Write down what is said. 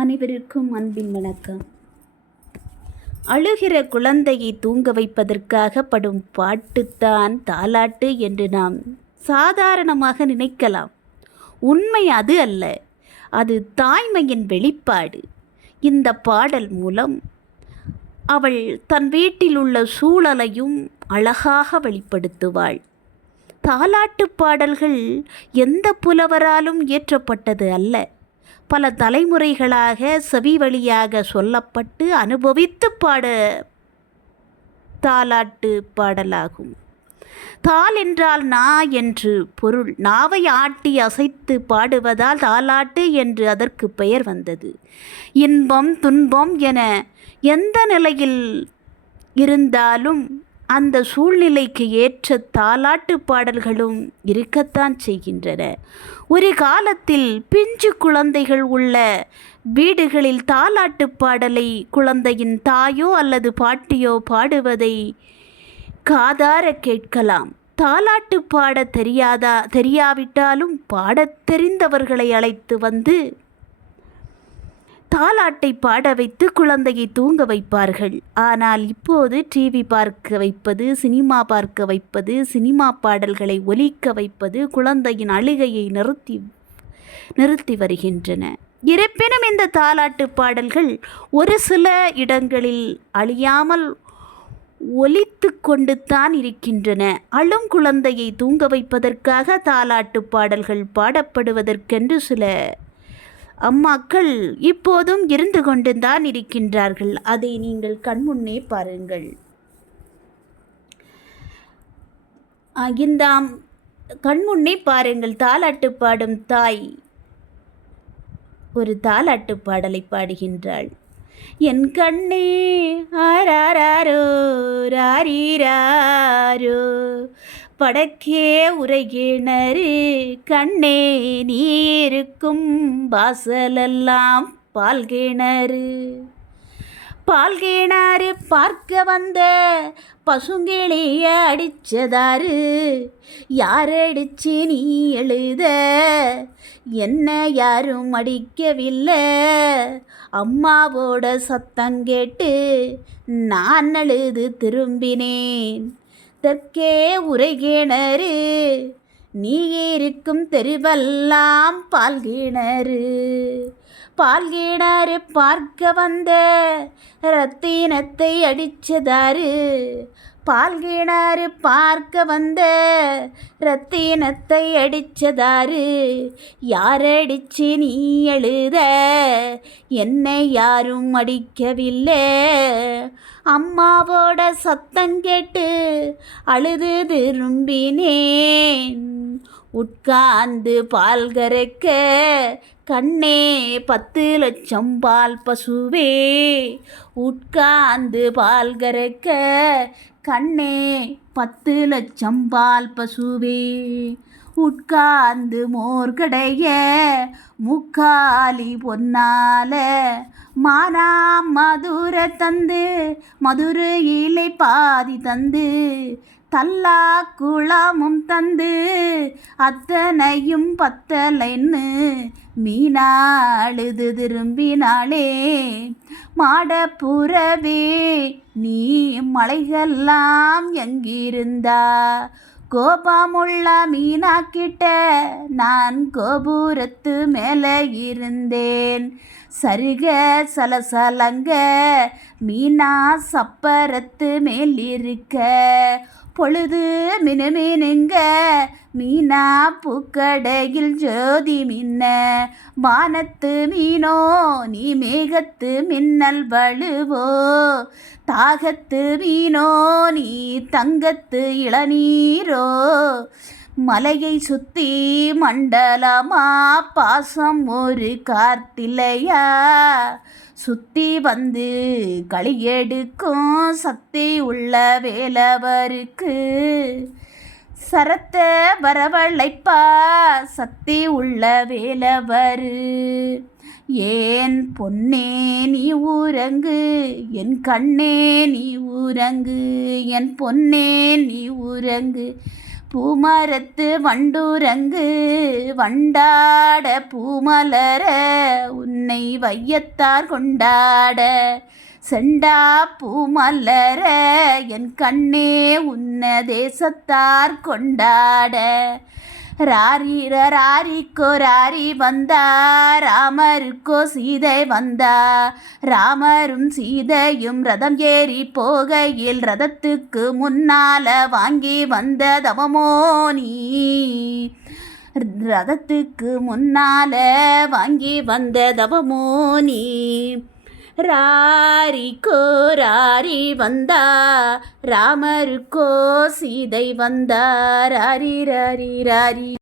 அனைவருக்கும் அன்பின் வணக்கம். அழுகிற குழந்தையை தூங்க வைப்பதற்காக படும் பாட்டுத்தான் தாலாட்டு என்று நாம் சாதாரணமாக நினைக்கலாம். உண்மை அது அல்ல, அது தாய்மையின் வெளிப்பாடு. இந்த பாடல் மூலம் அவள் தன் வீட்டில் உள்ள சூழலையும் அழகாக வெளிப்படுத்துவாள். தாலாட்டு பாடல்கள் எந்த புலவராலும் இயற்றப்பட்டது அல்ல, பல தலைமுறைகளாக செவி வழியாக சொல்லப்பட்டு அனுபவித்து பாட தாலாட்டு பாடலாகும். தால் என்றால் நா என்று பொருள். நாவை ஆட்டி அசைத்து பாடுவதால் தாலாட்டு என்று அதற்கு பெயர் வந்தது. இன்பம் துன்பம் என எந்த நிலையில் இருந்தாலும் அந்த சூழ்நிலைக்கு ஏற்ற தாலாட்டு பாடல்களும் இருக்கத்தான் செய்கின்றன. ஒரு காலத்தில் பிஞ்சு குழந்தைகள் உள்ள வீடுகளில் தாலாட்டு பாடலை குழந்தையின் தாயோ அல்லது பாட்டியோ பாடுவதை காதார கேட்கலாம். தாலாட்டு பாட தெரியாவிட்டாலும் பாடத் தெரிந்தவர்களை அழைத்து வந்து தாலாட்டை பாட வைத்து குழந்தையை தூங்க வைப்பார்கள். ஆனால் இப்போது டிவி பார்க்க வைப்பது, சினிமா பார்க்க வைப்பது, சினிமா பாடல்களை ஒலிக்க வைப்பது குழந்தையின் அழுகையை நிறுத்தி வருகின்றன. இருப்பினும் இந்த தாலாட்டு பாடல்கள் ஒரு சில இடங்களில் அழியாமல் ஒலித்து கொண்டு தான் இருக்கின்றன. அழும் குழந்தையை தூங்க வைப்பதற்காக தாலாட்டு பாடல்கள் பாடப்படுவதற்கென்று சில அம்மாக்கள் இப்போதும் இருந்து கொண்டு தான் இருக்கின்றார்கள். அதை நீங்கள் கண்முன்னே பாருங்கள். இந்த கண்முன்னே பாருங்கள். தாலாட்டு பாடும் தாய் ஒரு தாலாட்டு பாடலை பாடுகின்றாள். என் கண்ணே ஆராரோ ராரீராரோ படக்கே உரைகிணறு கண்ணே நீ இருக்கும் வாசலெல்லாம் பால்கிணறு. பால்கிணறு பார்க்க வந்த பசுங்கிளிய அடிச்சதாரு, யாரடிச்சு நீ எழுத என்ன யாரும் அடிக்கவில்லை. அம்மாவோட சத்தம் கேட்டு நான் அழுது திரும்பினேன். தெற்கே உரைகிணறு நீ இருக்கும் தெருவெல்லாம் பால்கிணறு. பால்கிணறு பார்க்க வந்த ரத்தினத்தை அடிச்சதாரு, பால்கிணறு பார்க்க வந்த ரத்தினத்தை அடிச்சதாரு, யாரடிச்சு நீ எழுத என்னை யாரும் அடிக்கவில்லை. அம்மாவோட சத்தம் கேட்டு அழுது திரும்பினேன். உட்கார்ந்து பால் கறக்க கண்ணே 10 லட்சம் பால் பசுவே. உட்கார்ந்து பால் கறக்க கண்ணே 10 லட்சம் பால் பசுவே. உட்கார்ந்து மோர்கடைய முக்காலி பொன்னால மானா மதுர தந்து மதுரையிலை பாதி தந்து தல்லா குளமும் தந்து அத்தனையும் பத்தலைன்னு மீனா அழுது திரும்பினாளே. மாடப்புறவே நீ மலைகள்லாம் எங்கிருந்தா, கோபமுள்ள மீனா கிட்ட நான் கோபுரத்து மேலே இருந்தேன். சருக சலசலங்க மீனா சப்பரத்து மேல் இருக்க, பொழுது மினுமினுங்க மீனா பூக்கடையில் ஜோதி மின்ன. வானத்து மீனோ நீ மேகத்து மின்னல் வழுவோ, தாகத்து மீனோ நீ தங்கத்து இளநீரோ. மலையை சுத்தி மண்டலமா பாசம் ஒரு கார்த்திலையா, சுத்தி வந்து களியெடுக்கும் சக்தி உள்ள வேலவருக்கு. சரத்தை வரவழைப்பா சக்தி உள்ள வேலவரு. ஏன் பொன்னே நீ ஊரங்கு, என் கண்ணே நீ ஊரங்கு, என் பொன்னே நீ ஊரங்கு. பூமரத்து வண்டுரங்கு வண்டாட பூமலர உன்னை வையத்தார் கொண்டாட செண்டா பூமலர என் கண்ணே உன்ன தேசத்தார் கொண்டாட ராரிக்கோ ராரி வந்தா ராமருக்கோ சீதை வந்தா ராமரும் சீதையும் ரதம் ஏறி போகையில் ரதத்துக்கு முன்னால வாங்கி வந்த தவமோ நீ ரதத்துக்கு முன்னால வாங்கி வந்த தவமோ நீ ராரிக்கோ ராரி வந்தா ராமருக்கோ சீதை வந்தா ராரி ராரி ராரி